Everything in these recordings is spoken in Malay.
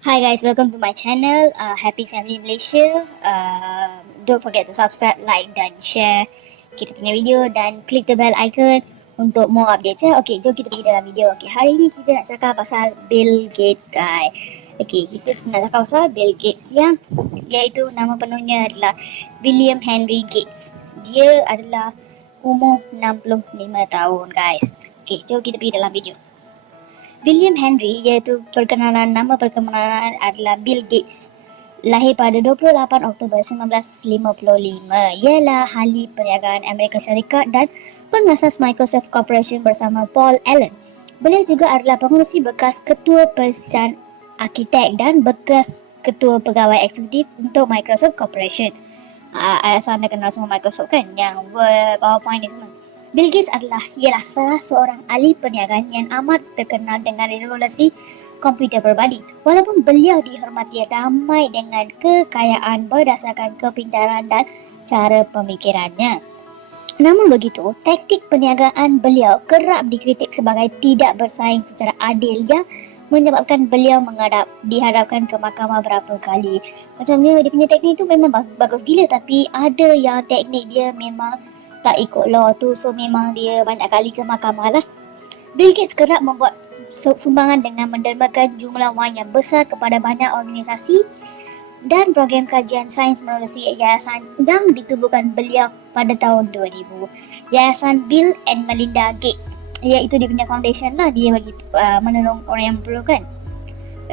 Hi guys, welcome to my channel. Happy Family Malaysia. Don't forget to subscribe, like dan share kita punya video dan klik the bell icon untuk more updates ya. Okay, jom kita pergi dalam video. Okay, hari ni kita nak cakap pasal Bill Gates guys. Okay, kita nak cakap pasal Bill Gates yang iaitu nama penuhnya adalah William Henry Gates. Dia adalah umur 65 tahun guys. Okay, jom kita pergi dalam video. William Henry iaitu nama perkenalan adalah Bill Gates. Lahir pada 28 Oktober 1955. Ialah ahli perniagaan Amerika Syarikat dan pengasas Microsoft Corporation bersama Paul Allen. Beliau juga adalah pengurusi bekas ketua perisian arkitek dan bekas ketua pegawai eksekutif untuk Microsoft Corporation. Asal anda kenal semua Microsoft kan, yang Word, PowerPoint ni semua. Bill Gates ialah salah seorang ahli perniagaan yang amat terkenal dengan revolusi komputer berbadi. Walaupun beliau dihormati ramai dengan kekayaan berdasarkan kepintaran dan cara pemikirannya. Namun begitu, taktik perniagaan beliau kerap dikritik sebagai tidak bersaing secara adil yang menyebabkan beliau dihadapkan ke mahkamah berapa kali. Macam dia punya teknik tu memang bagus gila, tapi ada yang teknik dia memang tak ikut law tu, so memang dia banyak kali ke mahkamah lah. Bill Gates kerap membuat sumbangan dengan mendermakan jumlah wang yang besar kepada banyak organisasi dan program kajian sains melalui yayasan yang ditubuhkan beliau pada tahun 2000. Yayasan Bill and Melinda Gates, iaitu dia punya foundation lah, dia bagi menolong orang yang memerlukan.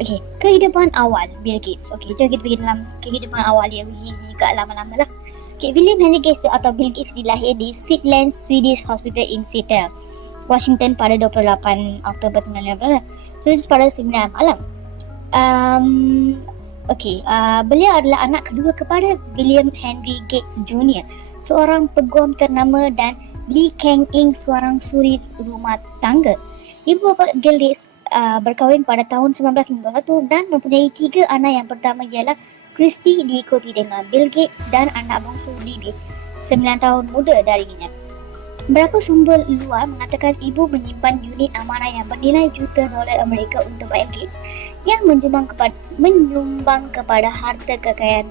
Okay, kehidupan awal Bill Gates. Okay, jom kita pergi dalam kehidupan awal dia agak lama-lama lah. Okay, William Henry Gates atau Bill Gates dilahir di Sidland Swedish Hospital in Seattle, Washington pada 28 Oktober 1990. So, pada 9 malam. Beliau adalah anak kedua kepada William Henry Gates Jr., seorang peguam ternama, dan Lee Kang Ing, seorang suri rumah tangga. Ibu bapa Bill Gates berkahwin pada tahun 1951 dan mempunyai 3 anak. Yang pertama ialah Christy, diikuti dengan Bill Gates, dan anak bongsu Libby, 9 tahun muda darinya. Beberapa sumber luar mengatakan ibu menyimpan unit amanah yang bernilai juta dolar Amerika untuk Bill Gates yang menyumbang kepada harta kekayaan.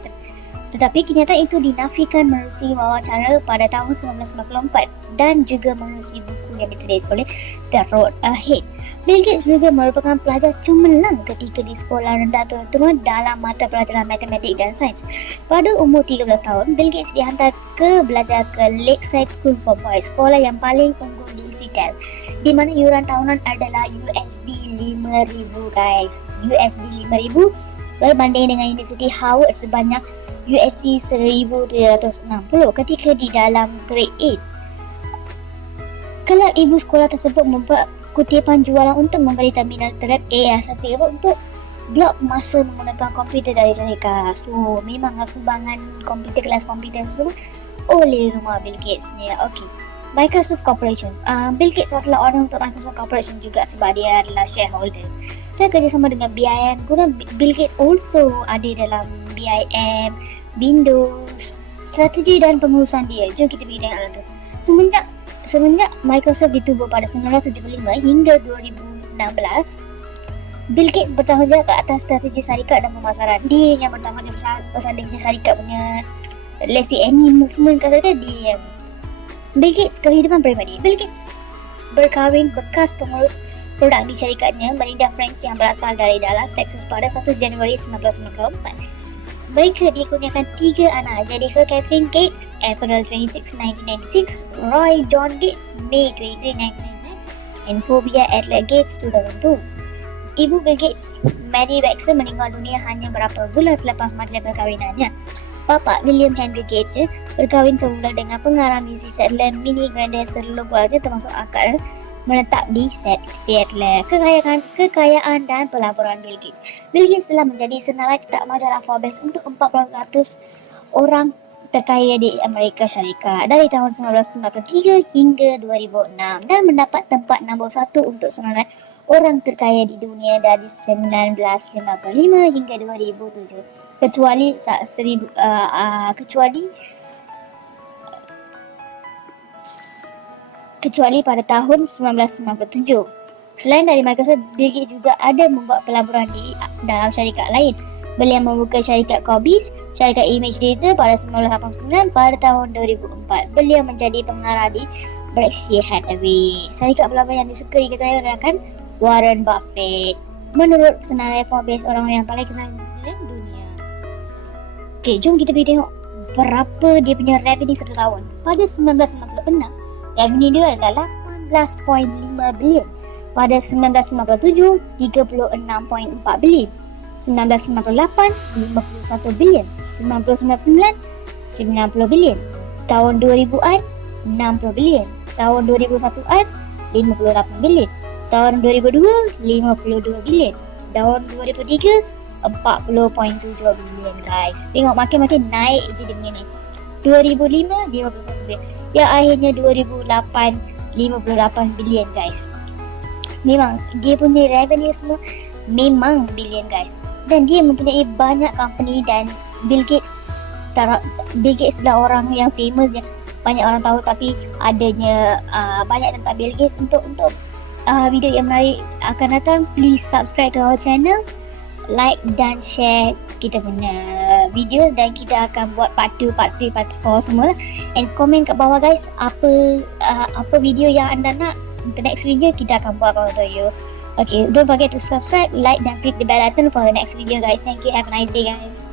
Tetapi kenyataan itu dinafikan menerusi wawancara pada tahun 1994 dan juga menerusi buku yang ditulis oleh The Road Ahead. Bill Gates juga merupakan pelajar cemerlang ketika di sekolah rendah terutama dalam mata pelajaran matematik dan sains. Pada umur 13 tahun, Bill Gates dihantar belajar ke Lakeside School for Boys, sekolah yang paling unggul di Seattle, di mana yuran tahunan adalah USD 5,000 guys. USD 5,000 berbanding dengan Universiti Howard sebanyak USD 1,760 ketika di dalam grade 8. Kelab ibu sekolah tersebut membuat kutipan jualan untuk memberi terminal terhadap asas untuk blok masa menggunakan komputer dari syarikat. So, memanglah sumbangan kelas komputer tersebut oleh rumah Bill Gates ni. Okay. Microsoft Corporation. Bill Gates adalah orang untuk Microsoft Corporation juga sebab dia adalah shareholder. Dan kerjasama dengan BIM. Bill Gates also ada dalam BIM, Windows, strategi dan pengurusan dia. Jom kita pergi tengok tu. Semenjak Microsoft ditubuh pada 1975 hingga 2016, Bill Gates bertanggungjawab ke atas strategi syarikat dan pemasaran. Dia yang bertanggungjawab bersanding syarikat punya, let's say any movement kata dia. Bill Gates kehidupan peribadi. Bill Gates berkahwin bekas pengurus produk di syarikatnya, Melinda French, yang berasal dari Dallas, Texas pada 1 Januari 1994. Mereka dikurniakan 3 anak, Jennifer Catherine Gates, April 26, 1996, Roy John Gates, May 23, 1999, and Phobia Adler Gates, 2002. Ibu Bill Gates, Mary Baxter, meninggal dunia hanya beberapa bulan selepas majlis perkahwinannya. Bapa William Henry Gates berkahwin semula dengan pengarah muzik Seattle, Minnie Grander, seluruh keluarga termasuk akar menetap di Seattle. Kekayaan dan pelaburan Bill Gates. Bill Gates telah menjadi senarai tetap majalah Forbes untuk 400 orang terkaya di Amerika Syarikat dari tahun 1993 hingga 2006 dan mendapat tempat nombor 1 untuk senarai orang terkaya di dunia dari 1955 hingga 2007 kecuali pada tahun 1997 Selain dari Microsoft, Bill Gates juga ada membuat pelaburan di dalam syarikat lain. Beliau membuka syarikat Corbis, syarikat Image Data pada 1989. Pada tahun 2004, beliau menjadi pengarah di Berkshire Hathaway. Syarikat pelaburan yang disukai diketuai oleh Warren Buffett. Menurut senarai Forbes, orang yang paling kenal di dunia. Okay, jom kita pergi tengok berapa dia punya revenue satu tahun. Pada 1996, revenue dia adalah 18.5 bilion. Pada 1997, 36.4 bilion. 1998, 51 bilion. 1999, 90 bilion. Tahun 2000-an, 60 bilion. Tahun 2001-an, 58 bilion. Tahun 2002, 52 bilion. Tahun 2003, 40.7 bilion guys. Tengok makin-makin naik je dia punya ni. 2005, 51 bilion. Yang akhirnya 2008, 58 bilion guys. Memang dia punya revenue semua memang bilion guys. Dan dia mempunyai banyak company dan Bill Gates adalah orang yang famous yang banyak orang tahu, tapi adanya banyak tentang Bill Gates. Untuk video yang menarik akan datang, please subscribe to our channel, like dan share kita punya video, dan kita akan buat part 2, part 3, part 4 semua. And komen kat bawah guys, apa video yang anda nak untuk next video, kita akan buat untuk you. Okay, don't forget to subscribe, like dan click the bell icon for the next video guys. Thank you, have a nice day guys.